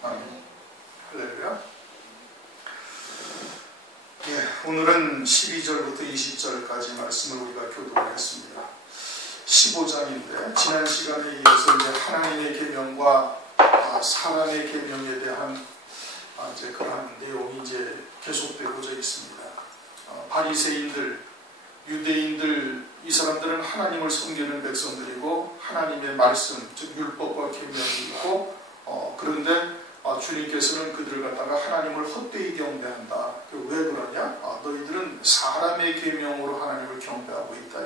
아멘. 할렐루야. 예, 오늘은 12절부터 20절까지 말씀을 우리가 교독을 했습니다. 15장인데 지난 시간에 이어서 이제 하나님의 계명과 사람의 계명에 대한 이제 그러한 내용이 이제 계속되고자 있습니다. 바리새인들, 유대인들, 이 사람들은 하나님을 섬기는 백성들이고 하나님의 말씀, 즉 율법과 계명이 있고 그런데 주님께서는 그들을 갖다가 하나님을 헛되이 경배한다. 왜 그러냐? 너희들은 사람의 계명으로 하나님을 경배하고 있다.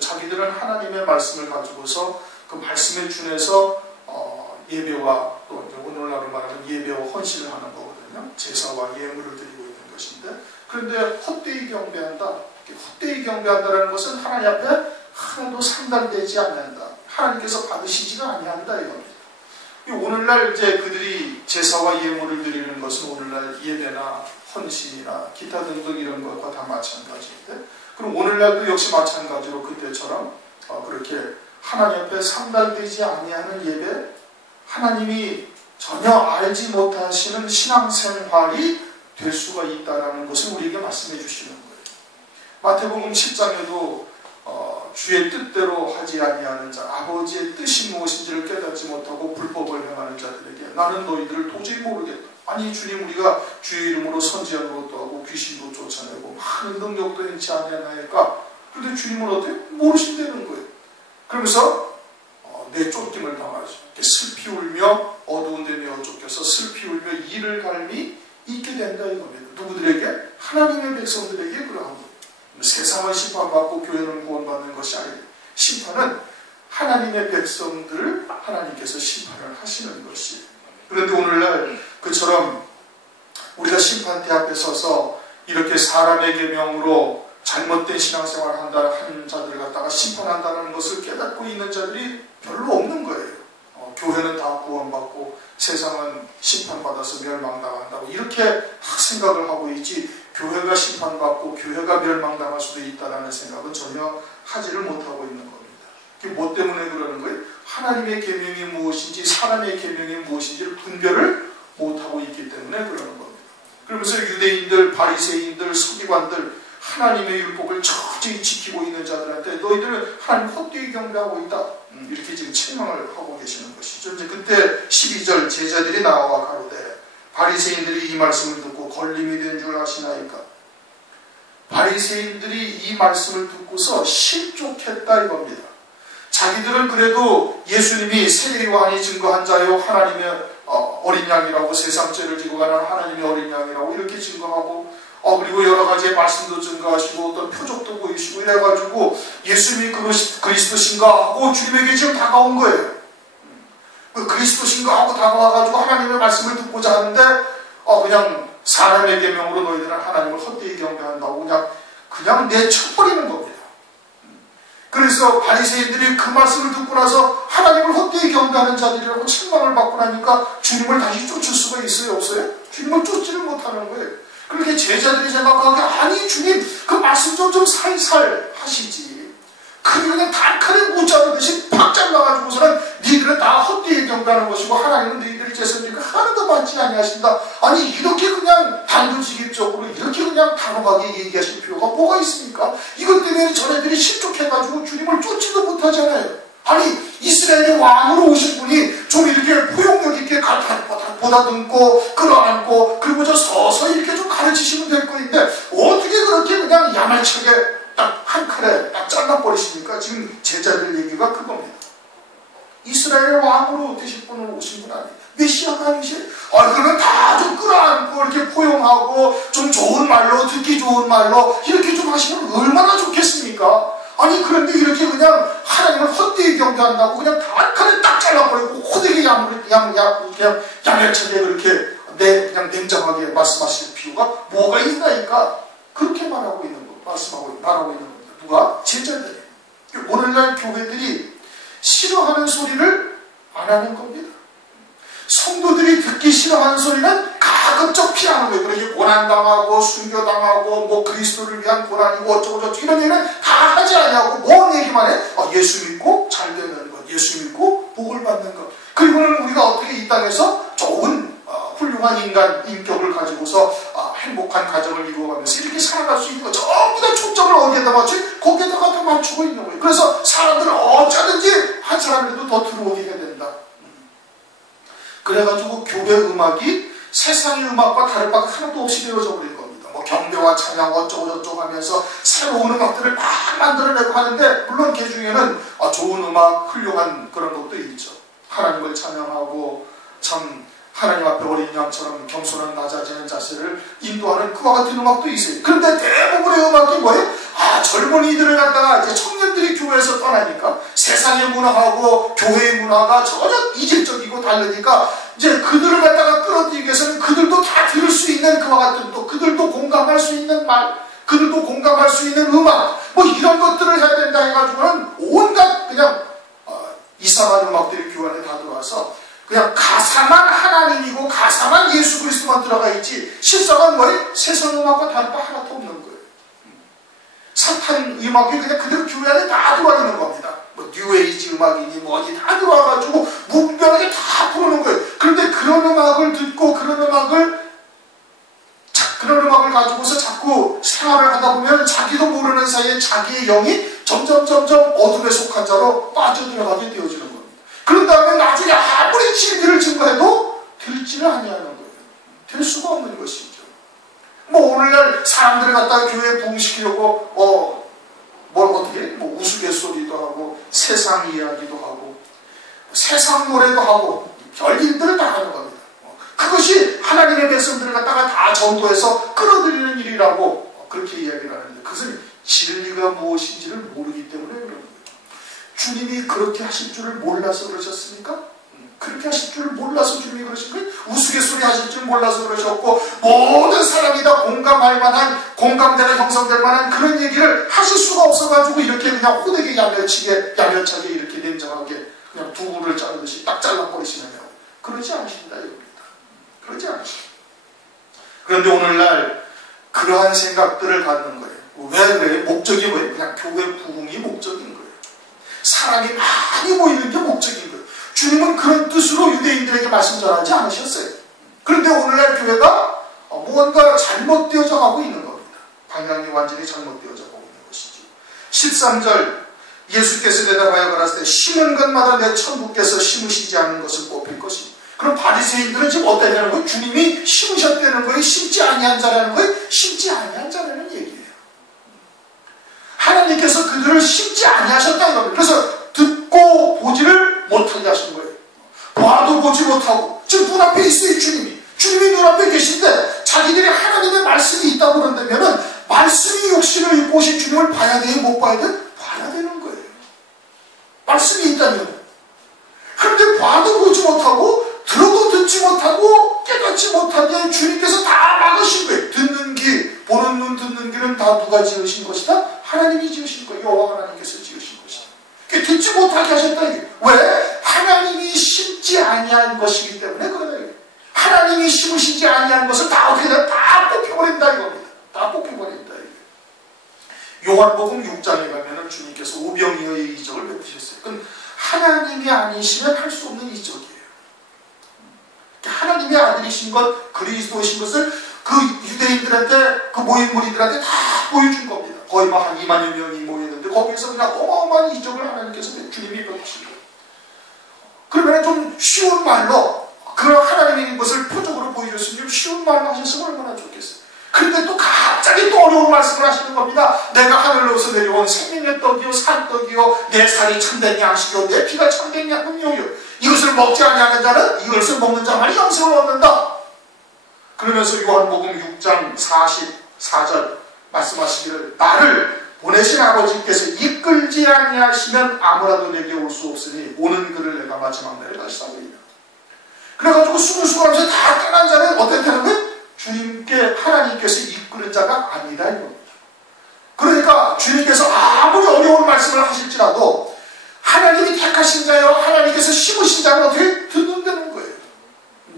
자기들은 하나님의 말씀을 가지고서 그 말씀에 준해서 예배와 또 오늘날로 말하면 예배와 헌신을 하는 거거든요. 제사와 예물을 드리고 있는 것인데, 그런데 헛되이 경배한다. 헛되이 경배한다는 것은 하나님 앞에 하나도 상달되지 않는다. 하나님께서 받으시지가 아니한다 이겁니다. 오늘날 이제 그들이 제사와 예물을 드리는 것은 오늘날 예배나 헌신이나 기타 등등 이런 것과 다 마찬가지인데, 그럼 오늘날도 역시 마찬가지로 그때처럼 그렇게 하나님 앞에 상달되지 아니하는 예배, 하나님이 전혀 알지 못하시는 신앙생활이 될 수가 있다는 것을 우리에게 말씀해 주시는 거예요. 마태복음 10장에도 주의 뜻대로 하지 아니하는 자, 아버지의 뜻이 무엇인지를 깨닫지 못하고 불법을 행하는 자들에게 나는 너희들을 도저히 모르겠다. 아니 주님, 우리가 주의 이름으로 선지한 것도 하고 귀신도 쫓아내고 많은 능력도 행치 아니하나이까. 그런데 주님은 어떻게 모르신다는 거예요. 그러면서 내 쫓김을 당하지. 슬피 울며 어두운 데 내어 쫓겨서 슬피 울며 이를 갈미 있게 된다 이겁니다. 누구들에게? 하나님의 백성들에게 그러한 거예요. 세상은 심판받고 교회는 구원받는 것이 아니에요. 심판은 하나님의 백성들을 하나님께서 심판을 하시는 것이에요. 그런데 오늘날 그처럼 우리가 심판대 앞에 서서 이렇게 사람의 계명으로 잘못된 신앙생활을 하는 자들을 갖다가 심판한다는 것을 깨닫고 있는 자들이 별로 없는 거예요. 교회는 다 구원받고 세상은 심판받아서 멸망당한다고 이렇게 생각을 하고 있지, 교회가 심판받고 교회가 멸망당할 수도 있다는 생각은 전혀 하지를 못하고 있는 겁니다. 그게 뭐 때문에 그러는 거예요? 하나님의 계명이 무엇인지 사람의 계명이 무엇인지를 분별을 못하고 있기 때문에 그러는 겁니다. 그러면서 유대인들, 바리새인들, 서기관들, 하나님의 율법을 철저히 지키고 있는 자들한테 너희들은 하나님 헛되이 경배하고 있다, 이렇게 지금 책망을 하고 계시는 것이죠. 이제 그때 12절 제자들이 나와 가로되 바리새인들이 이 말씀을 듣고 걸림이 된 줄 아시나이까. 바리새인들이 이 말씀을 듣고서 실족했다 이겁니다. 자기들은 그래도 예수님이 새 요한이 증거한 자요 하나님의 어린 양이라고, 세상 죄를 지고 가는 하나님의 어린 양이라고 이렇게 증거하고, 그리고 여러 가지의 말씀도 증거하시고 어떤 표적도 보이시고 이래가지고 예수님이 그리스도신가 하고 주님에게 지금 다가온 거예요. 그리스도신가 하고 다가와가지고 하나님의 말씀을 듣고자 하는데 그냥 사람의 계명으로 너희들은 하나님을 헛되이 경배한다고 그냥 내쳐버리는 겁니다. 그래서 바리새인들이 그 말씀을 듣고 나서 하나님을 헛되이 경배하는 자들이라고 책망을 받고 나니까 주님을 다시 쫓을 수가 있어요, 없어요? 주님을 쫓지를 못하는 거예요. 그렇게 제자들이 생각하기에 아니 주님 그 말씀 좀 살살 하시지. 그냥 단칼에 무자르듯이 팍 잘라가지고서는 니들은 다 헛되이 경배하는 것이고 하나님은 너희들이 제사니까 하나도 받지 아니하신다. 아니 이렇게 그냥 단도직입적으로 이렇게 그냥 단호하게 얘기하실 필요가 뭐가 있습니까? 이것 때문에 저네들이 실족해가지고 주님을 쫓지도 못하잖아요. 아니 이스라엘의 왕으로 오신 분이 좀 이렇게 포용력 있게 보다듬고 끌어안고 그리고 서서히 이렇게 좀 가르치시면 될 거인데 어떻게 그렇게 그냥 야말차게 딱 한 칼에 딱 잘라버리십니까? 지금 제자들 얘기가 그겁니다. 이스라엘 왕으로 되실 분은 오신 분 아니에요. 메시아가 아니세요? 그러면 다 좀 끌어안고 이렇게 포용하고 좀 좋은 말로, 듣기 좋은 말로 이렇게 좀 하시면 얼마나 좋겠습니까? 아니 그런데 이렇게 그냥 하나님을 헛되이 경배한다고 그냥 한 칼에 딱 잘라버리고 호되게 야매차게 그렇게 그냥 냉정하게 말씀하실 필요가 뭐가 있나이까? 그렇게 말하고 있는 거, 말하고 있는 겁니다. 누가? 제자들이. 오늘날 교회들이 싫어하는 소리를 안 하는 겁니다. 성도들이 듣기 싫어하는 소리는 가급적 피하는 거예요. 그러니 고난당하고 순교당하고 뭐 그리스도를 위한 고난이고 어쩌고저쩌고 이런 얘기는 다 하지 않냐고 뭔 얘기만 해? 예수 믿고 잘 되는 것, 예수 믿고 복을 받는 것. 그리고는 우리가 어떻게 이 땅에서 좋은 훌륭한 인간 인격을 가지고서 행복한 가정을 이루어가면서 이렇게 살아갈 수 있는 거 전부 다 초점을 어디에다 맞추지? 거기에다가 다 맞추고 있는 거예요. 그래서 사람들은 어쩌든지 한 사람이라도 더 들어오게 해야 된다. 그래가지고 교회 음악이 세상의 음악과 다를 바가 하나도 없이 되어져 버린 겁니다. 뭐 경배와 찬양 어쩌고저쩌고 하면서 새로운 음악들을 막 만들어내고 하는데, 물론 그 중에는 좋은 음악, 훌륭한 그런 것도 있죠. 하나님을 찬양하고 참 하나님 앞에 어린 양처럼 겸손한 낮아지는 자세를 인도하는 그와 같은 음악도 있어요. 그런데 대부분의 음악이 뭐예요? 젊은이들을 갖다가 이제 청년들이 교회에서 떠나니까 세상의 문화하고 교회의 문화가 전혀 이질적이고 다르니까 이제 그들을 갖다가 끌어들이기 위해서는 그들도 다 들을 수 있는 그와 같은, 또 그들도 공감할 수 있는 말, 그들도 공감할 수 있는 음악, 뭐 이런 것들을 해야 된다 해가지고는 온갖 그냥 이상한 음악들이 교회 안에 다 들어와서 그냥 가사만 하나님이고 가사만 예수 그리스도만 들어가 있지, 실상은 뭐예요? 세상 음악과 다를 바 하나도 없는 거예요. 사탄 음악이 그냥 그대로 교회 안에 다 들어와 있는 겁니다. 뭐 뉴에이지 음악이니 뭐니 다 들어와가지고 무분별하게 다 부르는 거예요. 그런데 그런 음악을 듣고 그런 음악을 가지고서 자꾸 생활을 하다 보면 자기도 모르는 사이에 자기의 영이 점점 어둠에 속한 자로 빠져들어가게 되어지는 겁니다. 그런 다음에 나중에 아무리 진리를 증거해도 들지를 아니하는 거예요. 될 수가 없는 것이죠. 뭐 오늘날 사람들을 갖다가 교회에 부흥시키려고 뭐 우스갯소리도 하고 세상 이야기도 하고 세상 노래도 하고 별일들을 다 하는 겁니다. 그것이 하나님의 백성들을 갖다가 다 전도해서 끌어들이는 일이라고 그렇게 이야기를 하는데, 그것은 진리가 무엇인지를 모르기 때문에 그런 거예요. 주님이 그렇게 하실 줄을 몰라서 그러셨습니까? 그렇게 하실 줄을 몰라서 주님이 그러신 거예요? 우스갯소리 하실 줄 몰라서 그러셨고, 모든 사람이 다 공감할 만한, 공감대가 형성될 만한 그런 얘기를 하실 수가 없어가지고 이렇게 그냥 호되게 야멸차게 이렇게 냉정하게 그냥 두부를 자르듯이 딱 잘라버리시느냐고. 그러지 않으신다 이겁니다. 그러지 않으신다. 그런데 오늘날 그러한 생각들을 갖는 거예요. 왜 그래요? 목적이 뭐예요? 그냥 교회 부흥이 목적인 거예요. 사람이 많이 모이는 게 목적인 거예요. 주님은 그런 뜻으로 유대인들에게 말씀 전하지 않으셨어요. 그런데 오늘날 교회가 무언가 잘못되어져 가고 있는 겁니다. 방향이 완전히 잘못되어져 가고 있는 것이죠. 13절 예수께서 대답하여 가라사대 심은 것마다 내 천부께서 심으시지 않은 것을 뽑힐 것이니. 그럼 바리새인들은 지금 어떠냐는 거예요? 주님이 심으셨다는 거예요? 심지 아니한 자라는 거예요? 심지 아니한 자라는 얘기예요. 하나님께서 그들을 심지 아니하셨다는 겁니다. 그래서 듣고 보지를 못하게 하신 거예요. 봐도 보지 못하고. 지금 눈앞에 있어요, 주님이. 주님이 눈앞에 계신데 자기들이 하나님의 말씀이 있다고 그런다면은 말씀이 욕심을 입고 오신 주님을 봐야 돼요? 못 봐야 돼요? 봐야 되는 거예요. 말씀이 있다면. 그런데 봐도 보지 못하고 들어도 듣지 못하고 깨닫지 못하게 주님께서 다 막으신 거예요. 듣는 귀, 보는 눈, 듣는 귀는 다 누가 지으신 것이다? 하나님이 지으신 거예요. 여호와 하나님께서 지으신 것이다. 듣지 못하게 하셨다. 왜? 하나님이 심지 아니한 것이기 때문에 그래요. 하나님이 심으시지 아니한 것을 다 어떻게 다 뽑혀버린다 이겁니다. 다 뽑혀버린다. 요한복음 6장에 가면은 주님께서 오병이어의 이적을 베푸셨어요. 그건 하나님이 아니시면 할 수 없는 이적이에요. 하나님의 아들이신 것, 그리스도이신 것을 그 유대인들한테, 그 모인 무리들한테 다 보여준 겁니다. 거의 막 한 2만여 명이 모였는데 거기에서 그냥 어마어마한 이적을 하나님께서 주님이 베푸신 거예요. 그러면 좀 쉬운 말로 그런 하나님의 것을 표적으로 보여줬으면 쉬운 말로 하셨으면 얼마나 좋겠어요. 그런데 또 갑자기 또 어려운 말씀을 하시는 겁니다. 내가 하늘로서 내려온 생명의 떡이요 산떡이요 내 살이 참된 양식이요 내 피가 참된 양식이요 이것을 먹지 아니하는 자는 이것을 먹는 자만이 영생을 얻는다. 그러면서 요한복음 6장 44절 말씀하시기를 나를 보내신 아버지께서 이끌지 아니하시면 아무라도 내게 올 수 없으니 오는 그를 내가 마지막 날에 다시 사오리라. 그래가지고 수고수고하면서 다 떠난 자는 어떻게 되는 거예요? 주님께 하나님께서 이끄는 자가 아니다 이겁니다. 그러니까 주님께서 아무리 어려운 말씀을 하실지라도 하나님이 택하신 자요 하나님께서 심으신 자는 어떻게 듣는다는 거예요.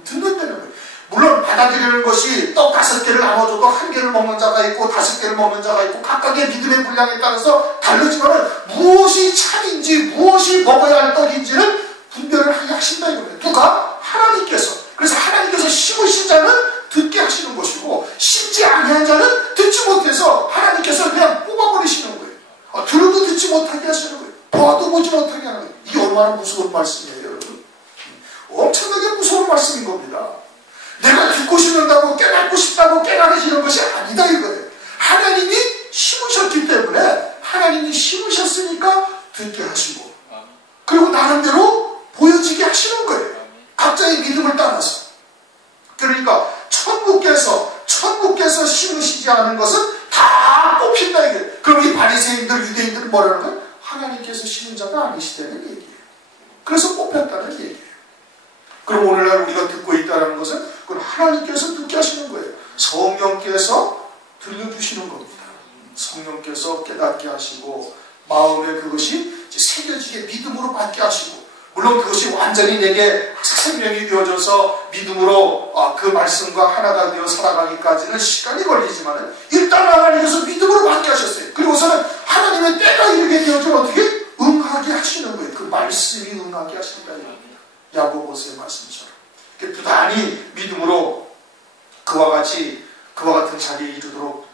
듣는다는 거예요. 물론 받아들이는 것이 떡 5개를 나눠줘도 1개를 먹는 자가 있고 5개를 먹는 자가 있고 각각의 믿음의 분량에 따라서 다르지만 무엇이 참인지 무엇이 먹어야 할 떡인지는 분별을 하게 하신다 이겁니다. 누가? 하나님께서. 그래서 하나님께서 심으신 심으신 자는 듣게 하시는 것이고 심지 아니한 자는 듣지 못해서 하나님께서 그냥 뽑아버리시는 거예요. 들어도 듣지 못하게 하시는 거예요. 봐도 보지 못하게 하는 거예요. 이게 얼마나 무서운 말씀이에요, 여러분. 엄청나게 무서운 말씀인 겁니다. 내가 듣고 싶는다고 깨닫고 싶다고 깨달으시는 것이 아니다 이거예요. 하나님이 심으셨기 때문에 하나님이 심으셨으니까 듣게 하시고 그리고 나름대로 보여지게 하시는 거예요. 각자의 믿음을 따라서. 그러니까 천국께서 심으시지 않은 것은 다 뽑힌다 이거예요. 그럼 이 바리새인들 유대인들은 뭐라는 거예요? 하나님께서 심은 자가 아니시다는 얘기예요. 그래서 뽑혔다는 얘기예요. 그럼 오늘날 우리가 듣고 있다는 것은 그건 하나님께서 듣게 하시는 거예요. 성령께서 들려주시는 겁니다. 성령께서 깨닫게 하시고 마음에 그것이 새겨지게 믿음으로 받게 하시고 물론 그것이 완전히 내게 생명이 되어져서 믿음으로 그 말씀과 하나가 되어 살아가기까지는 시간이 걸리지만 일단 하나님께서 믿음으로 받게 하셨어요. 그리고서는 하나님의 때가 이르게 되어져 어떻게 응하게 하시는 거예요. 그 말씀이 응하게 하신다는 겁니다. 야고보서의 말씀처럼 부단히 믿음으로 그와 같은 자리에 이르도록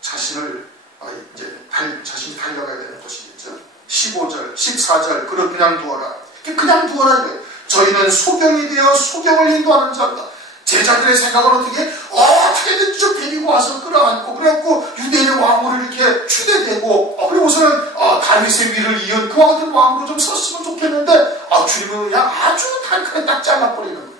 자신을 자신이 달려가야 되는 것이겠죠. 15절, 14절 그냥 두어라. 그냥 두어라 이거예요. 저희는 소경이 되어 소경을 인도하는 자다. 제자들의 생각은 어떻게든 좀 데리고 와서 끌어안고 그래갖고 유대인의 왕으로 이렇게 추대되고 그리고서는 다윗의 위를 이은 그와 같은 왕으로 좀 섰으면 좋겠는데 주님은 그냥 아주 단칼에 딱 잘라버리는 거예요.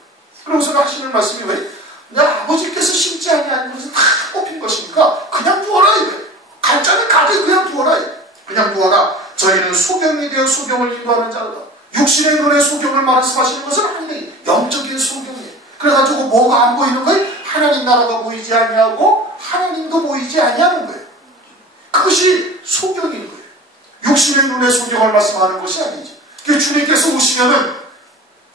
그러고서는 하시는 말씀이 왜? 그냥 아버지께서 심지 아니한 것은 다 뽑힌 것이니까 그냥 두어라 이거예요. 갈자는 가지 그냥 두어라 이거예요. 그냥 두어라. 저희는 소경이 되어 소경을 인도하는 자다. 육신의 눈에 소경을 말씀하시는 것은 하나님 영적인 소경이에요. 그래가지고 뭐가 안 보이는 거예요? 하나님 나라가 보이지 아니하고 하나님도 보이지 아니하는 거예요. 그것이 소경인 거예요. 육신의 눈에 소경을 말씀하는 것이 아니지. 주님께서 오시면은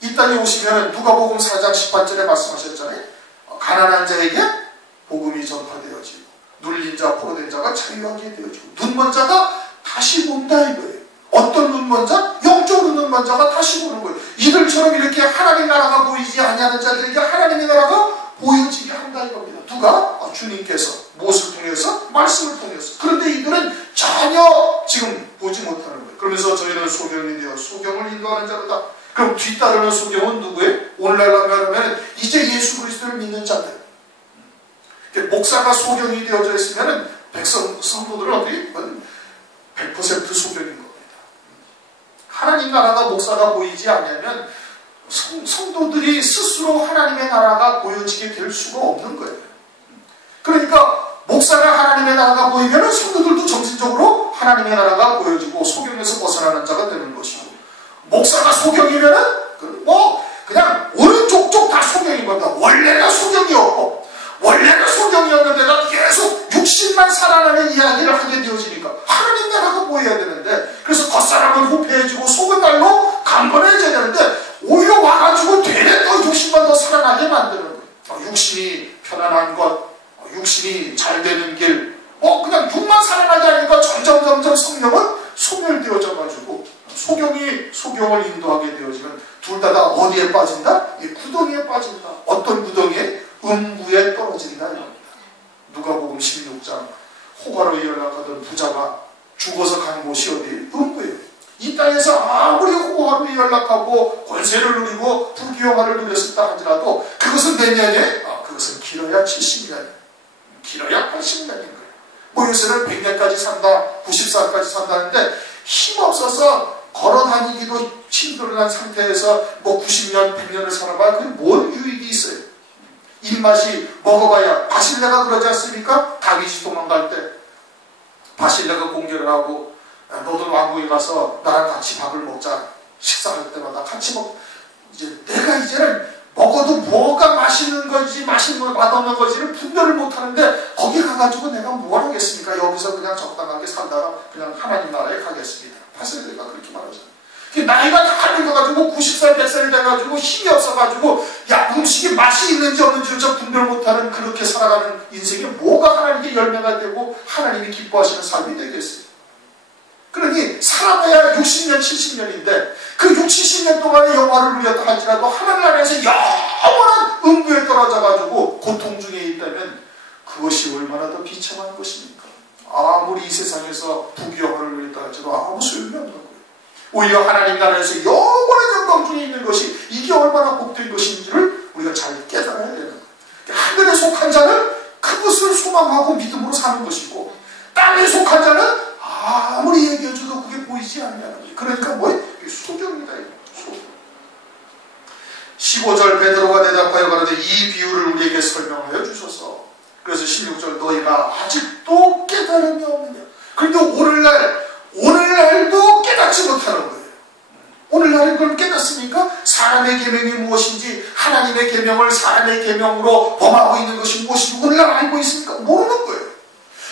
이 땅에 오시면은 누가복음 4장 18절에 말씀하셨잖아요. 가난한 자에게 복음이 전파되어지고 눌린 자 포로된 자가 자유하게 되어지고 눈먼 자가 다시 본다 이거예요. 어떤 눈먼 자? 영적으로 눈먼 자가 다시 보는 거예요. 이들처럼 이렇게 하나님 나라가 보이지 아니하는 자들에게 하나님의 나라가 보여지게 한다 이겁니다. 누가? 주님께서 무엇을 통해서? 말씀을 통해서. 그런데 이들은 전혀 지금 보지 못하는 거예요. 그러면서 저희는 소경이 되어 소경을 인도하는 자로다. 그럼 뒤따르는 소경은 누구예요? 오늘날 말하면 이제 예수 그리스도를 믿는 자들. 목사가 소경이 되어져 있으면 성도들은 어떻게? 100% 소경인 겁니다. 하나님 나라가 목사가 보이지 않으면 성도들이 스스로 하나님의 나라가 보여지게 될 수가 없는 거예요. 그러니까 목사가 하나님의 나라가 보이면 성도들도 정신적으로 하나님의 나라가 보여지고 소경에서 벗어나는 자가 되는 것이고 목사가 소경이면은 그냥 오른쪽 쪽 다 소경인 겁니다. 원래가 소경이었고 원래는 소경이었는데가 계속 육신만 살아나는 이야기를 하게 되어지니까 하나님 나라가 보여야 되는데 그래서 겉사람은 후패해지고 속은 날로 강건해져야 되는데 오히려 와가지고 되레 더 육신만 더 살아나게 만드는 거예요. 육신이 편안한 것, 육신이 잘 되는 길, 그냥 육만 살아나게 하니까 점점 성령은 소멸되어져가지고 소경이 소경을 인도하게 되어지면 둘 다 어디에 빠진다? 이 구덩이에 빠진다. 어떤 구덩이에? 음부에 떨어진다. 누가복음 16장 호가로 연락하던 부자가 죽어서 간 곳이 어디? 음부예요. 이 땅에서 아무리 호가로 연락하고 권세를 누리고 부귀영화를 누렸었다 하더라도 그것은 몇 년에? 그것은 길어야 70년, 길어야 80년인 거예요. 요새는 100년까지 산다, 90살까지 산다는데 힘없어서 걸어 다니기도 힘들어난 상태에서 90년, 100년을 살아봐야 그게 뭔 유익이 있어요? 입맛이 먹어봐야 바실레가 그러지 않습니까? 다윗이 도망갈 때 바실레가 공격을 하고 너도 왕궁에 가서 나랑 같이 밥을 먹자. 식사할 때마다 같이 이제 내가 이제는 먹어도 뭐가 맛있는 건지 맛있는 맛없는 건지를 분별을 못하는데 거기 가가지고 내가 뭘 하겠습니까? 여기서 그냥 적당하게 살다가 그냥 하나님 나라에 가겠습니다. 바실레가 그렇게 말하잖아요. 나이가 다 늙어가지고 90살, 100살이 돼가지고 힘이 없어가지고 음식이 맛이 있는지 없는지조차 분별 못하는 그렇게 살아가는 인생에 뭐가 하나님께 열매가 되고 하나님이 기뻐하시는 삶이 되겠어요. 그러니 살아봐야 60년, 70년인데 그 60, 70년 동안의 영화를 누렸다 할지라도 하나님 안에서 영원한 음부에 지옥에 떨어져가지고 고통 중에 있다면 그것이 얼마나 더 비참한 것입니까? 아무리 이 세상에서 부귀영화를 누린다 할지도 아무 소용이 없는 거예요. 오히려 하나님 나라에서 영원한 영광 중에 있는 것이 이게 얼마나 복된 것인지를 우리가 잘 깨달아야 되는 거예요. 하늘에 속한 자는 그것을 소망하고 믿음으로 사는 것이고, 땅에 속한 자는 아무리 얘기해줘도 그게 보이지 않냐는 거예요. 그러니까 뭐예요? 소경이다. 소경. 15절 베드로가 대답하여 가로되 이 비유를 우리에게 설명하여 주소서. 그래서 16절 너희가 아직도 깨달음이 없느냐. 그런데 오늘날도 깨닫지 못하는 거예요. 오늘날은 그걸 깨닫습니까? 사람의 계명이 무엇인지, 하나님의 계명을 사람의 계명으로 범하고 있는 것이 무엇인지 오늘날 알고 있습니까? 모르는 거예요.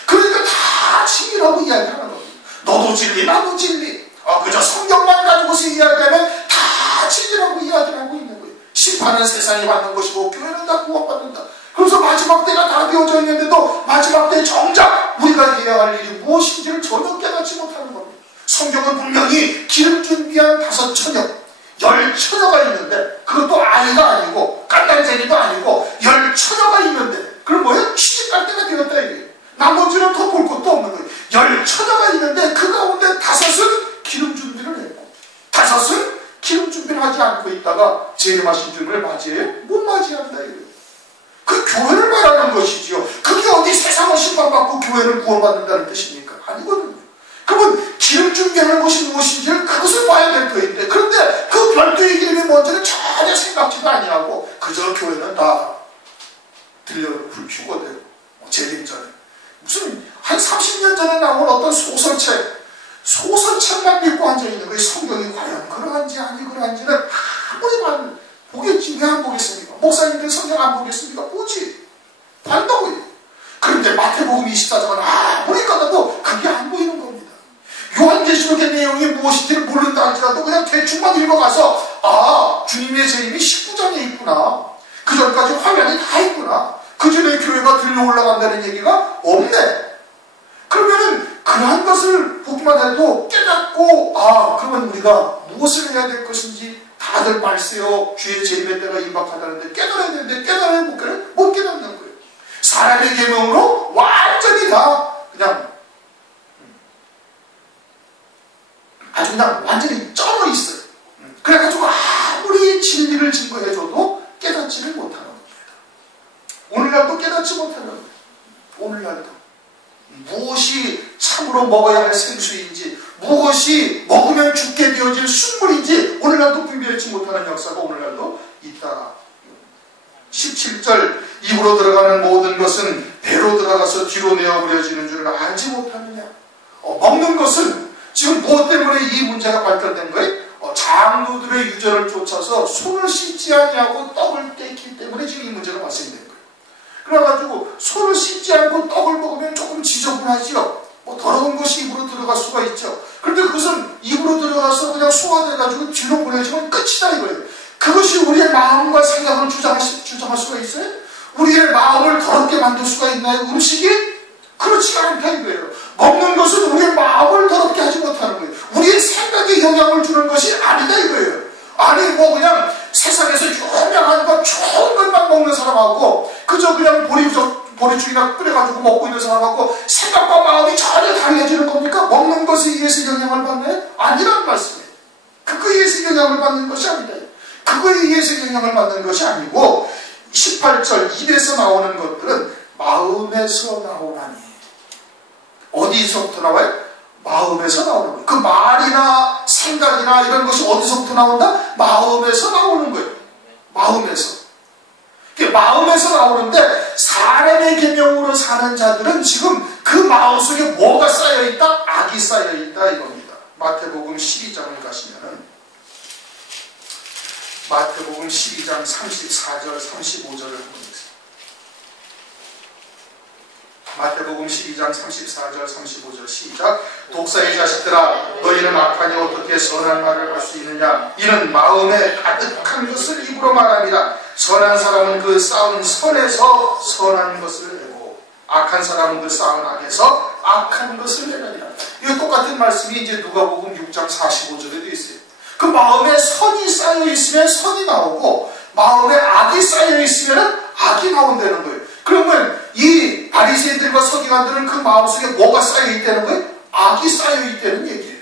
그러니까 다 진리라고 이야기하는 겁니다. 너도 진리, 나도 진리. 그저 성경만 가지고서 이야기하면 다 진리라고 이야기를 하고 있는 거예요. 심판은 세상이 받는 것이고 교회는 다 구원받는다. 그래서 마지막 때가 다 되어져 있는데도 마지막 때 정작 우리가 해야 할 일이 무엇인지를 전혀 깨닫지 못하는 겁니다. 성경은 분명히 기름 준비한 5처녀, 10처녀가 있는데 그것도 아이가 아니고 깐난쟁이도 아니고 10처녀가 있는데 그럼 뭐예요? 시집갈 때가 되었다 이거예요. 나머지는 더 볼 것도 없는 거예요. 10처녀가 있는데 그 가운데 5은 기름 준비를 했고 5은 기름 준비를 하지 않고 있다가 재림하신 주님을 맞이해요? 못 맞이한다 이거예요. 그 교회를 말하는 것이지요. 그게 어디 세상을 심판받고 교회를 구원받는다는 뜻입니까? 아니거든요. 그러면 기름 준비하는 것이 무엇인지를 그것을 봐야 될 터인데, 그런데 그 별도의 기름이 뭔지는 전혀 생각지도 아니하고 그저 교회는 다 들려 휴거되고 재림 전에 무슨 한 30년 전에 나온 어떤 소설책만 믿고 앉아있는 거예요. 성경이 과연 그러한지 아니 그러한지는 아무리 보겠지. 왜 안 보겠습니까? 목사님들 성경 안 보겠습니까? 보지. 반다고요. 그런데 마태복음 24장은 아무리 까다도 그게 안 보이는 겁니다. 요한계시록의 내용이 무엇인지를 모른다 할지라도 그냥 대충만 읽어가서 주님의 재림이 19장에 있구나. 그 전까지 화면이 다 있구나. 그 전에 교회가 들려 올라간다는 얘기가 없네. 그러면은 그러한 것을 보기만 해도 깨닫고 그러면 우리가 무엇을 해야 될 것인지 다들 말세요. 주의 재림의 때가 임박하다는데 깨달아야 되는데 깨달아야 못 깨닫는 거예요. 사람의 계명으로 완전히 다 그냥 아주 그냥 완전히 쩔어 있어요. 그래가지고 아무리 진리를 증거해줘도 깨닫지를 못하는 겁니다. 오늘날도 깨닫지 못하는 겁니다. 오늘날도 무엇이 참으로 먹어야 할 생수인지, 무엇이 먹으면 죽게 되어질 순물인지 오늘날도 분별하지 못하는 역사가 오늘날도 있다. 17절 입으로 들어가는 모든 것은 배로 들어가서 뒤로 내어버려지는 줄을 알지 못하느냐. 먹는 것은 지금 무엇 때문에 이 문제가 발달된 거예요? 장로들의 유전을 쫓아서 손을 씻지 아니하고 떡을 떼기 때문에 지금 이 문제가 발생된 거예요. 그래가지고 손을 씻지 않고 떡을 먹으면 조금 지저분하지요. 더러운 것이 입으로 들어갈 수가 있죠. 그런데 그것은 입으로 들어가서 그냥 소화돼가지고 뒤로 보내지면 끝이다 이거예요. 그것이 우리의 마음과 생각을 주장할 수가 있어요? 우리의 마음을 더럽게 만들 수가 있나요? 음식이? 그렇지가 않다 이거예요. 먹는 것은 우리의 마음을 더럽게 하지 못하는 거예요. 우리의 생각에 영향을 주는 것이 아니다 이거예요. 아니 그냥 세상에서 유명한 것 좋은 것만 먹는 사람하고 그저 그냥 보리죽이나 끓여가지고 먹고 있는 사람하고 생각과 마음이 전혀 달라지는 겁니까? 먹는 것에 의해서 영향을 받나요? 아니란 말씀이에요. 그거에 의해서 영향을 받는 것이 아니다. 그거에 의해서 영향을 받는 것이 아니고 18절 입에서 나오는 것들은 마음에서 나오나니. 어디서부터 나와요? 마음에서 나오는 거예요. 그 말이나 생각이나 이런 것이 어디서부터 나온다? 마음에서 나오는 거예요. 마음에서. 마음에서 나오는데 사람의 계명으로 사는 자들은 지금 그 마음속에 뭐가 쌓여있다? 악이 쌓여있다 이겁니다. 마태복음 12장을 가시면은 마태복음 12장 34절 35절을 보겠습니다. 마태복음 12장 34절 35절 시작. 독사의 자식들아 너희는 악하니 어떻게 선한 말을 할 수 있느냐. 이는 마음에 가득한 것을 입으로 말합니다. 선한 사람은 그 쌓은 선에서 선한 것을 내고 악한 사람은 그 쌓은 악에서 악한 것을 내느니라. 이 똑같은 말씀이 이제 누가복음 6장 45절에도 있어요. 그 마음에 선이 쌓여 있으면 선이 나오고 마음에 악이 쌓여 있으면 악이 나온다는 거예요. 그러면 이 바리새인들과 서기관들은 그 마음속에 뭐가 쌓여 있다는 거예요? 악이 쌓여 있다는 얘기예요.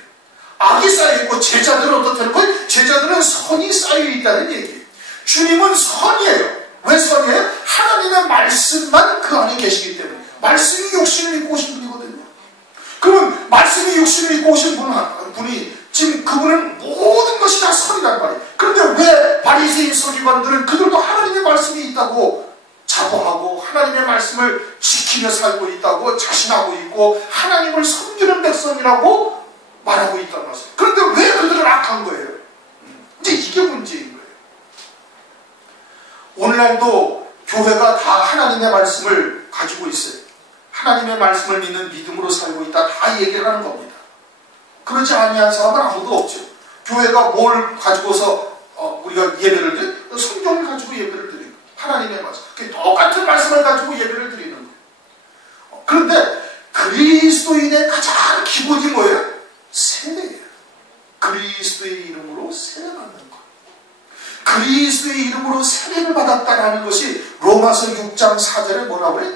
악이 쌓여 있고 제자들은 어떻다는 거예요? 제자들은 선이 쌓여 있다는 얘기예요. 주님은 선이에요. 왜 선이에요? 하나님의 말씀만 그 안에 계시기 때문에. 말씀이 육신을 입고 오신 분이거든요. 그러면 말씀이 육신을 입고 오신 분이 지금 그분은 모든 것이 다 선이란 말이에요. 그런데 왜 바리새인 서기관들은 그들도 하나님의 말씀이 있다고 자부하고 하나님의 말씀을 지키며 살고 있다고 자신하고 있고 하나님을 섬기는 백성이라고 말하고 있단 말이에요. 그런데 왜 그들은 악한 거예요? 이제 이게 문제인 거예요. 오늘날도 교회가 다 하나님의 말씀을 가지고 있어요. 하나님의 말씀을 믿는 믿음으로 살고 있다. 다 얘기를 하는 겁니다. 그렇지 아니한 사람은 아무도 없죠. 교회가 뭘 가지고서 우리가 예배를 드리는 성경을 가지고 예배를 드리는 거예요. 하나님의 말씀. 똑같은 말씀을 가지고 예배를 드리는 거예요. 그런데 그리스도인의 가장 기본이 뭐예요? 세례예요. 그리스도의 이름으로 세례받는 것. 그리스도의 이름으로 세례를 받았다는 것이 로마서 6장 4절에 뭐라고 해요?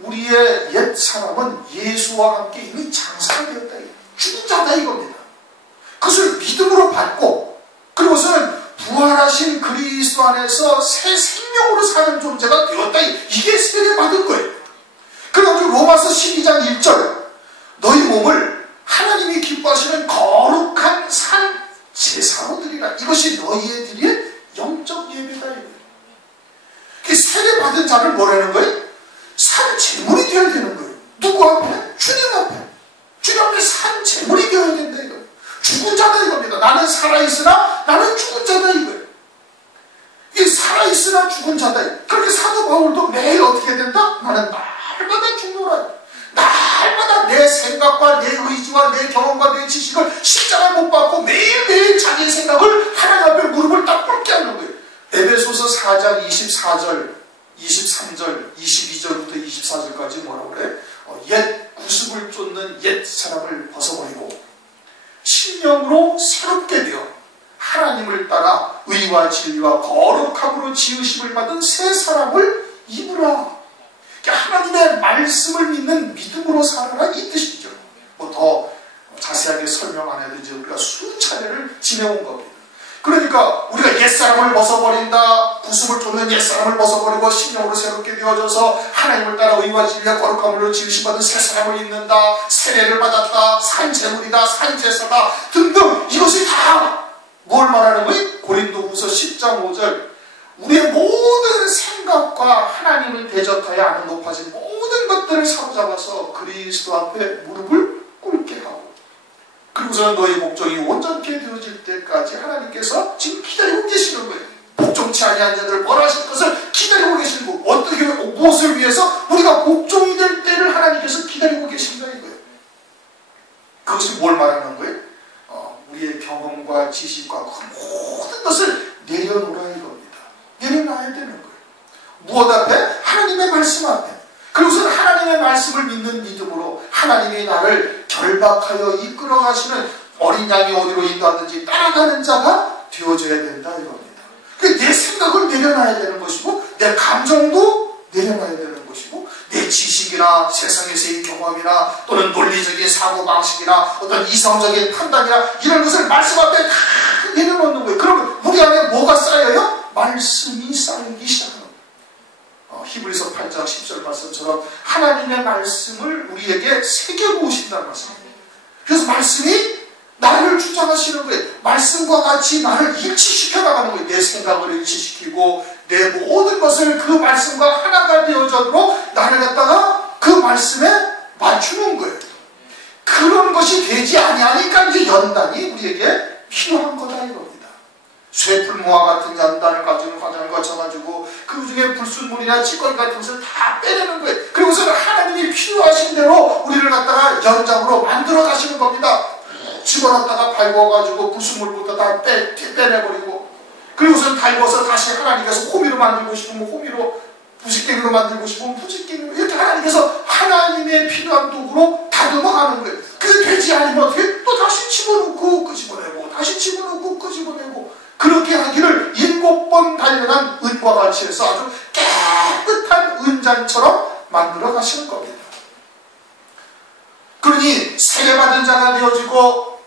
우리의 옛 사람은 예수와 함께 이미 장사되었다. 죽은 자다 이겁니다. 그것을 믿음으로 받고 그리고서는 부활하신 그리스도 안에서 새 생명으로 사는 존재가 되었다. 이게 세례받은 거예요. 그래가지고 로마서 12장 1절 너희 몸을 하나님이 기뻐하시는 거룩한 산 제사로 드리라. 이것이 너희의 드릴 영적 예배다. 세례받은 자를 뭐라는 거예요? 산 제물이 되어야 되는 거예요. 누구 앞에? 주님 앞에. 주님 앞에 산 제물이 되어야 된다 이거예요. 죽은 자다 이겁니다. 나는 살아있으나 나는 죽은 자다 이거예요. 이게 살아있으나 죽은 자다. 그렇게 사도 바울도 매일 어떻게 된다? 나는 날마다 죽노라. 날마다 내 생각과 내 의지와 내 경험과 내 지식을 십자가 못 받고 매일매일 자기의 생각을 하나님 앞에 무릎을 딱 꿇게 하는 거예요. 에베소서 4장 24절 23절 22절부터 24절까지 뭐라고 그래? 옛 구습을 쫓는 옛 사람을 벗어버리고 신령으로 새롭게 되어 하나님을 따라 의와 진리와 거룩함으로 지으심을 받은 새 사람을 입으라. 하나님의 말씀을 믿는 믿음으로 살아라 이 뜻이죠. 뭐 더 자세하게 설명 안 해도 이제 우리가 수차례를 지내온 겁니다. 그러니까 우리가 옛사람을 벗어버린다. 구습을 쫓는 옛사람을 벗어버리고 신령으로 새롭게 되어져서 하나님을 따라 의와 진리와 거룩함으로 지으심받은 새 사람을 입는다. 세례를 받았다. 산제물이다. 산제사다. 등등 이것이 다 뭘 말하는 거예요? 고린도후서 10장 5절 우리의 모든 생각과 하나님을 대적하여 아는 높아진 모든 것들을 사로잡아서 그리스도 앞에 무릎을 꿇게 하고 그리고서는 너희 목적이 온전케 되어질 때까지 하나님께서 지금 기다리고 계시는 거예요. 복종치 아니한 자들을 벌하실 것을 기다리고 계시는 거예요. 어떻게 무엇을 위해서 우리가 복종이 될 때를 하나님께서 기다리고 계신다 이거예요. 그것이 뭘 말하는 거예요? 우리의 경험과 지식과 모든 것을 내려놓으라 이겁니다. 내려놔야 되는 거예요. 무엇 앞에? 하나님의 말씀 앞에. 그리고서는 하나님의 말씀을 믿는 믿음으로 하나님이 나를 결박하여 이끌어가시는 어린 양이 어디로 인도하든지 따라가는 자가 되어져야 된다 이겁니다. 내 생각을 내려놔야 되는 것이고 내 감정도 내려놔야 되는 것이고 내 지식이나 세상에서의 경험이나 또는 논리적인 사고방식이나 어떤 이성적인 판단이나 이런 것을 말씀 앞에 다 내려놓는 거예요. 그러면 우리 안에 뭐가 쌓여요? 말씀이 쌓이기 시작합니다. 히브리서 8장 10절 말씀처럼 하나님의 말씀을 우리에게 새겨놓으신다는 말씀입니다. 그래서 말씀이 나를 주장하시는 거예요. 말씀과 같이 나를 일치시켜 나가는 거예요. 내 생각을 일치시키고 내 모든 것을 그 말씀과 하나가 되어져도록 나를 갖다가 그 말씀에 맞추는 거예요. 그런 것이 되지 아니하니까 이제 연단이 우리에게 필요한 거다 이겁니다. 쇠풀무와 같은 연단을 가지고 과정을 거쳐가지고 그 중에 불순물이나 찌꺼기 같은 것을 다 빼내는 거예요. 그리고서는 하나님이 필요하신 대로 우리를 갖다가 연장으로 만들어 가시는 겁니다. 집어넣다가 밟아가지고 불순물부터 다 빼내버리고 그리고서는 밟아서 다시 하나님께서 호미로 만들고 싶으면 호미로 부식갱이로 만들고 싶으면 부식갱이로 이렇게 하나님께서 하나님의 필요한 도구로 다듬어가는 거예요. 그게 되지 않으면 어떻게 또 다시 집어넣고 끄집어내고 다시 집어넣고 끄집어내고 그렇게 하기를 7번 단련한 만들어 가시는 겁니다. 그러니 세례받은 자가 되어지고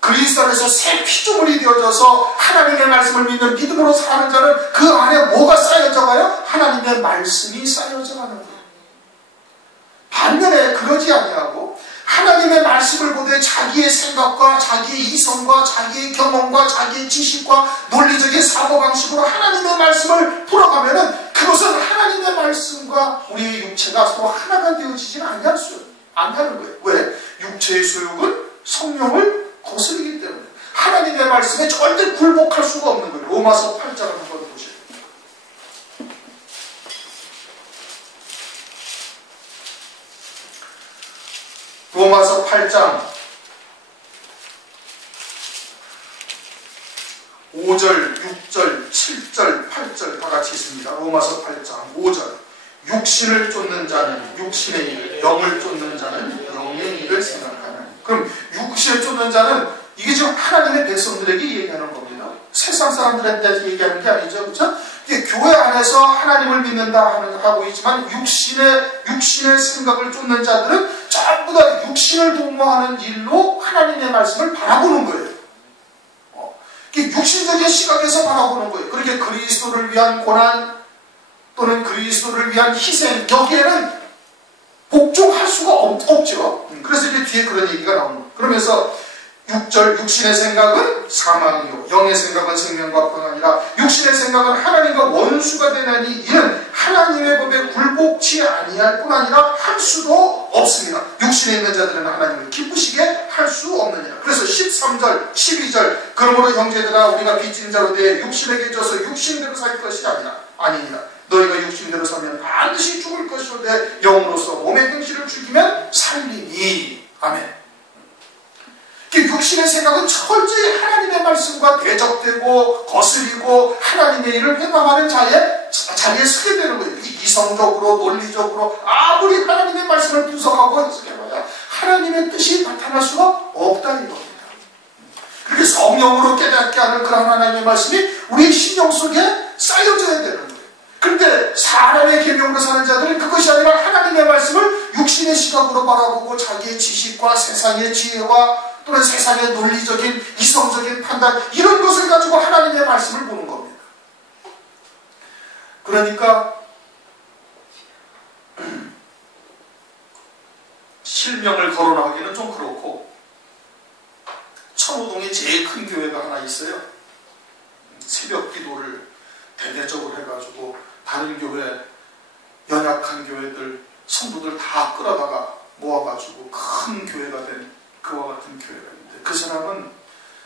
그리스도 안에서 새 피조물이 되어져서 하나님의 말씀을 믿는 믿음으로 사는 자는 그 안에 뭐가 쌓여져 가요? 하나님의 말씀이 쌓여져 가는 거예요. 반면에 그러지 아니하고 하나님의 말씀을 보되 자기의 생각과 자기의 이성과 자기의 경험과 자기의 지식과 논리적인 사고방식으로 하나님의 말씀을 풀어가면은 그것은 하나님의 말씀과 우리의 육체가 서로 하나가 되어지지 않냐는 거예요. 왜? 육체의 소욕은 성령을 거스르기 때문에 하나님의 말씀에 절대 굴복할 수가 없는 거예요. 로마서 8장을 한번 보세요. 로마서 8장 5절, 6절, 7절, 8절 다 같이 있습니다. 로마서 8장 5절 육신을 쫓는 자는 육신의 일, 영을 쫓는 자는 영의 일을 생각하는. 그럼 육신을 쫓는 자는 이게 지금 하나님의 백성들에게 얘기하는 겁니다. 세상 사람들한테 얘기하는 게 아니죠. 그렇죠? 이게 교회 안에서 하나님을 믿는다 하고 있지만 육신의 생각을 쫓는 자들은 전부 다 육신을 도모하는 일로 하나님의 말씀을 바라보는 거예요. 육신적인 시각에서 바라보는 거예요. 그렇게 그리스도를 위한 고난 또는 그리스도를 위한 희생, 여기에는 복종할 수가 없죠. 그래서 이제 뒤에 그런 얘기가 나옵니다. 그러면서 6절 육신의 생각은 사망이요 영의 생각은 생명과 평안이라. 육신의 생각은 하나님과 원수가 되나니 이는 하나님의 법에 굴복치 아니할 뿐 아니라 할 수도 없습니다. 육신에 있는 자들은 하나님을 기쁘시게 할 수 없느니라. 그래서 13절 12절 그러므로 형제들아 우리가 빚진 자로 대해 육신에게 져서 육신대로 살 것이 아니니라. 너희가 육신대로 살면 반드시 죽을 것이로되 영으로서 몸의 행실을 죽이면 살리니. 아멘. 육신의 생각은 철저히 하나님의 말씀과 대적되고 거스리고 하나님의 일을 회방하는 자리에 서게 되는 거예요. 이성적으로 논리적으로 아무리 하나님의 말씀을 분석하고 해석해봐야 하나님의 뜻이 나타날 수가 없다는 겁니다. 그렇게 성령으로 깨닫게 하는 그런 하나님의 말씀이 우리 신령 속에 쌓여져야 되는 거예요. 그런데 사람의 계명으로 사는 자들은 그것이 아니라 하나님의 말씀을 육신의 시각으로 바라보고 자기의 지식과 세상의 지혜와 또는 세상의 논리적인 이성적인 판단 이런 것을 가지고 하나님의 말씀을 보는 겁니다. 그러니까 실명을 거론하기는 좀 그렇고 천호동에 제일 큰 교회가 하나 있어요. 새벽 기도를 대대적으로 해가지고 다른 교회 연약한 교회들 성도들 다 끌어다가 모아가지고 큰 교회가 된 그와 같은 교회가 있는데 그 사람은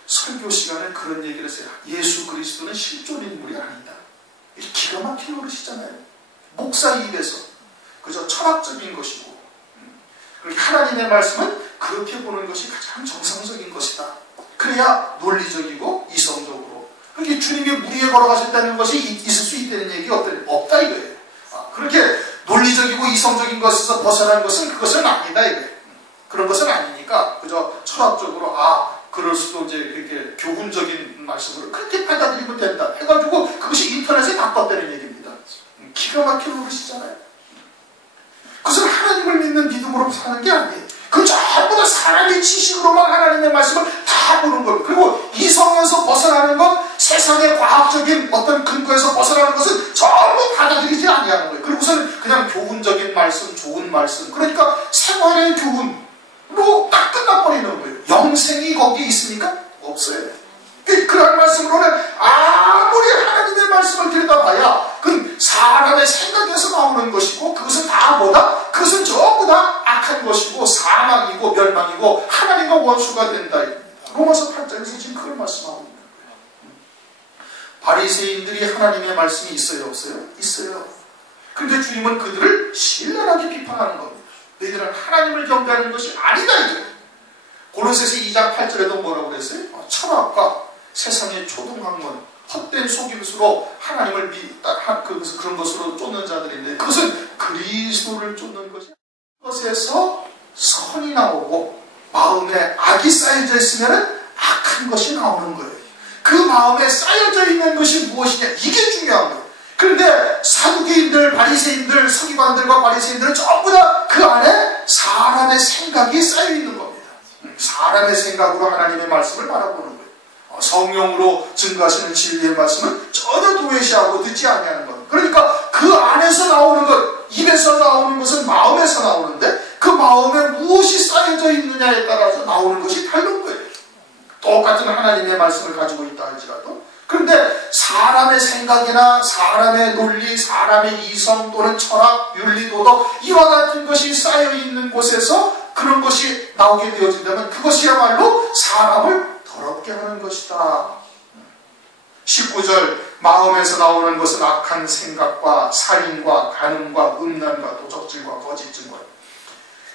설교 시간에 그런 얘기를 했어요. 예수 그리스도는 실존 인물이 아니다. 기가 막힌 노릇이잖아요. 목사 입에서 그저 철학적인 것이고 그렇게 하나님의 말씀은 그렇게 보는 것이 가장 정상적인 것이다. 그래야 논리적이고 이성적으로 그렇게 주님이 물 위에 걸어가셨다는 것이 있을 수 있다는 얘기 없다 이거예요. 그렇게 논리적이고 이성적인 것에서 벗어난 것은 그것은 아니다 이거예요. 그런 것은 아니니까 그저 철학적으로 그럴 수도 이제 이렇게 교훈적인 말씀으로 그렇게 받아들이면 된다 해가지고 그것이 인터넷에 다 떴다는 얘기입니다. 기가 막힌 노릇이잖아요. 그것은 하나님을 믿는 믿음으로 사는 게 아니에요. 그 전부 다 사람의 지식으로만 하나님의 말씀을 다 보는 거예요. 그리고 이성에서 벗어나는 것, 세상의 과학적인 어떤 근거에서 벗어나는 것은 전부 받아들이지 아니하는 거예요. 그리고서는 그냥 교훈적인 말씀, 좋은 말씀, 그러니까 생활의 교훈으로 딱 끝나버리는 거예요. 영생이 거기에 있습니까? 없어요. 그런 말씀으로는 아무리 하나님의 말씀을 들여다봐야 그건 사람의 생각에서 나오는 것이고 그것은 다 뭐다? 그것은 전부 다 악한 것이고 사망이고 멸망이고 하나님과 원수가 된다. 로마서 8장에서 지금 그걸 말씀하고 있는 거예요. 바리새인들이 하나님의 말씀이 있어요? 없어요? 있어요. 그런데 주님은 그들을 신랄하게 비판하는 겁니다. 너희들은 하나님을 경배하는 것이 아니다 이거예요. 고린도서 2장 8절에도 뭐라고 그랬어요? 철학과 세상의 초등학문, 헛된 속임수로 하나님을 그런 것으로 쫓는 자들인데 그것은 그리스도를 쫓는 것이 그것에서 선이 나오고 마음에 악이 쌓여져 있으면 악한 것이 나오는 거예요. 그 마음에 쌓여져 있는 것이 무엇이냐 이게 중요한 거예요. 그런데 사두개인들, 바리새인들, 서기관들과 바리새인들은 전부 다 그 안에 사람의 생각이 쌓여 있는 겁니다. 사람의 생각으로 하나님의 말씀을 바라보는 거예요. 성령으로 증거하시는 진리의 말씀은 전혀 도외시하고 듣지 아니하는 것. 그러니까 그 안에서 나오는 것, 입에서 나오는 것은 마음에서 나오는데 그 마음에 무엇이 쌓여져 있느냐에 따라서 나오는 것이 다른 거예요. 똑같은 하나님의 말씀을 가지고 있다 할지라도. 그런데 사람의 생각이나 사람의 논리, 사람의 이성 또는 철학, 윤리, 도덕 이와 같은 것이 쌓여있는 곳에서 그런 것이 나오게 되어진다면 그것이야말로 사람을 더럽게 하는 것이다. 19절 마음에서 나오는 것은 악한 생각과 살인과 간음과 음란과 도적질과 거짓증과.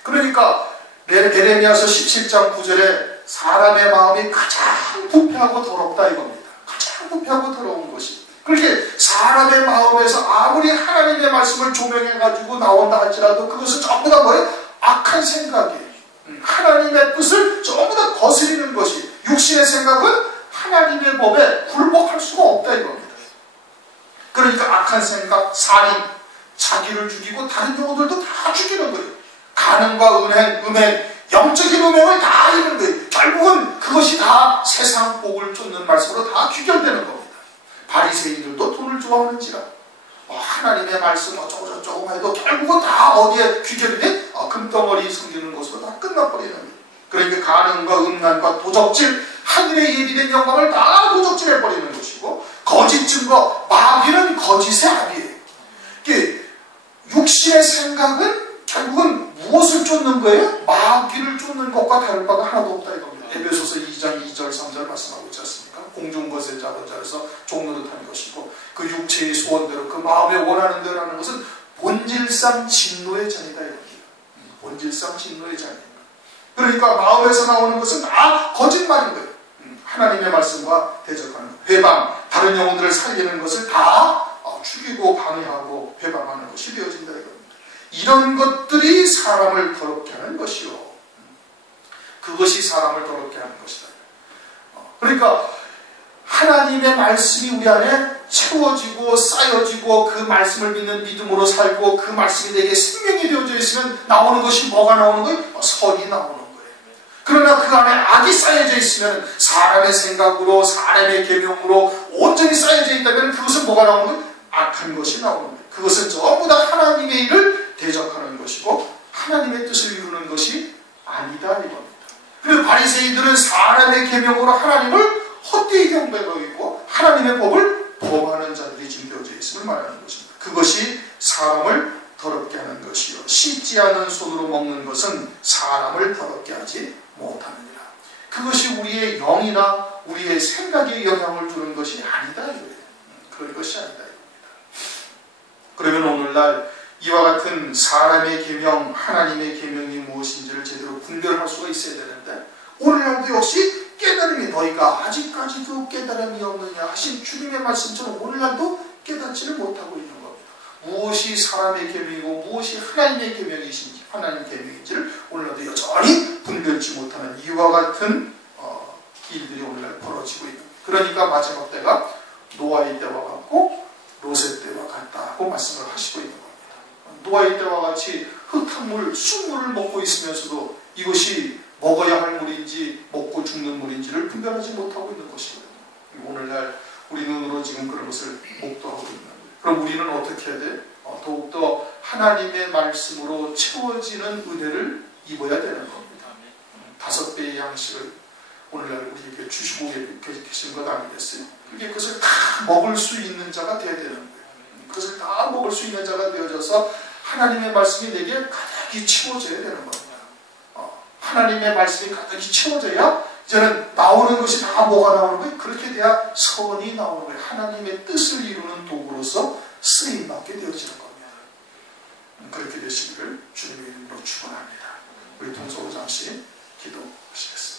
그러니까 에레미야서 17장 9절에 사람의 마음이 가장 부패하고 더럽다 이겁니다. 가장 부패하고 더러운 것이. 그렇게 사람의 마음에서 아무리 하나님의 말씀을 조명해가지고 나온다 할지라도 그것은 전부 다 뭐예요? 악한 생각이에요. 하나님의 뜻을 전부 다 거스리는 것이. 육신의 생각은 하나님의 법에 굴복할 수가 없다 이겁니다. 그러니까 악한 생각, 살인, 자기를 죽이고 다른 영혼들도 다 죽이는 거예요. 간음과 음행, 영적인 음행을 다 이루는 거예요. 결국은 그것이 다 세상 복을 쫓는 말씀으로 다 귀결되는 겁니다. 바리새인들도 돈을 좋아하는지라 하나님의 말씀 어쩌고저쩌고 해도 결국은 다 어디에 귀결이 돼? 금덩어리 섬기는 것으로 다 끝나버리는 거예요. 그러니까 간음과 음란과 도적질, 하늘의 예비된 영광을 다 도적질해버리는 것이고, 거짓 증거, 마귀는 거짓의 압이에요. 육신의 생각은 결국은 무엇을 쫓는 거예요? 마귀를 쫓는 것과 다를 바가 하나도 없다 이겁니다. 에베소서 2장 2절 3절 말씀하고 있지 않습니까? 공중 것에 작은 자에서 종노릇 하는 것이고 그 육체의 소원대로 그 마음에 원하는 대로 하는 것은 본질상 진노의 잔이다 이겁니다. 본질상 진노의 잔이다. 그러니까 마음에서 나오는 것은 다 거짓말인 거예요. 하나님의 말씀과 대적하는 회방, 다른 영혼들을 살리는 것을 다 죽이고 방해하고 회방하는 것이 되어진다 이겁니다. 이런 것들이 사람을 더럽게 하는 것이요. 그것이 사람을 더럽게 하는 것이다. 그러니까 하나님의 말씀이 우리 안에 채워지고 쌓여지고 그 말씀을 믿는 믿음으로 살고 그 말씀이 내게 생명이 되어져 있으면 나오는 것이 뭐가 나오는 거예요? 선이 나오는 거예요. 그러나 그 안에 악이 쌓여져 있으면 사람의 생각으로 사람의 계명으로 온전히 쌓여져 있다면 그것은 뭐가 나오는 거예요? 악한 것이 나오는 거예요. 그것은 전부 다 하나님의 일을 대적하는 것이고 하나님의 뜻을 이루는 것이 아니다 이겁니다. 그리고 바리새인들은 사람의 계명으로 하나님을 헛되이 경배하고 있고 하나님의 법을 범하는 자들이 지금 되어져 있음을 말하는 것입니다. 그것이 사람을 더럽게 하는 것이요. 씻지 않은 손으로 먹는 것은 사람을 더럽게 하지 못하느니라. 그것이 우리의 영이나 우리의 생각에 영향을 주는 것이 아니다 이거예요. 그런 것이 아니다 이겁니다. 그러면 오늘날 이와 같은 사람의 계명, 하나님의 계명이 무엇인지를 제대로 분별할 수가 있어야 되는데 오늘날도 역시 깨달음이 너희가 아직까지도 깨달음이 없느냐 하신 주님의 말씀처럼 오늘날도 깨닫지를 못하고 있는 겁니다. 무엇이 사람의 계명이고 무엇이 하나님의 계명이신지 하나님의 계명인지를 오늘날도 여전히 분별치 못하는 이와 같은 일들이 오늘날 벌어지고 있는 겁니다. 그러니까 마지막 때가 노아의 때와 같고 롯의 때와 같다고 말씀을 하시고 있는 겁니다. 노아의 때와 같이 흙탕물, 쑥물을 먹고 있으면서도 이것이 먹어야 할 물인지 먹고 죽는 물인지를 분별하지 못하고 있는 것이거든요. 오늘날 우리 눈으로 지금 그런 것을 목도하고 있는 거예요. 그럼 우리는 어떻게 해야 돼? 더욱더 하나님의 말씀으로 채워지는 은혜를 입어야 되는 겁니다. 5배의 양식을 오늘날 우리에게 주시고 계신 것 아니겠어요? 그것을 다 먹을 수 있는 자가 되어야 되는 거예요. 그것을 다 먹을 수 있는 자가 되어져서 하나님의 말씀이 내게 가득히 채워져야 되는 겁니다. 하나님의 말씀이 가득히 채워져야 이제는 나오는 것이 다 뭐가 나오는 거예요? 그렇게 돼야 선이 나오는 거예요. 하나님의 뜻을 이루는 도구로서 쓰임받게 되어지는 겁니다. 그렇게 되시기를 주님의 이름으로 축원합니다. 우리 동서고 잠시 기도하시겠습니다.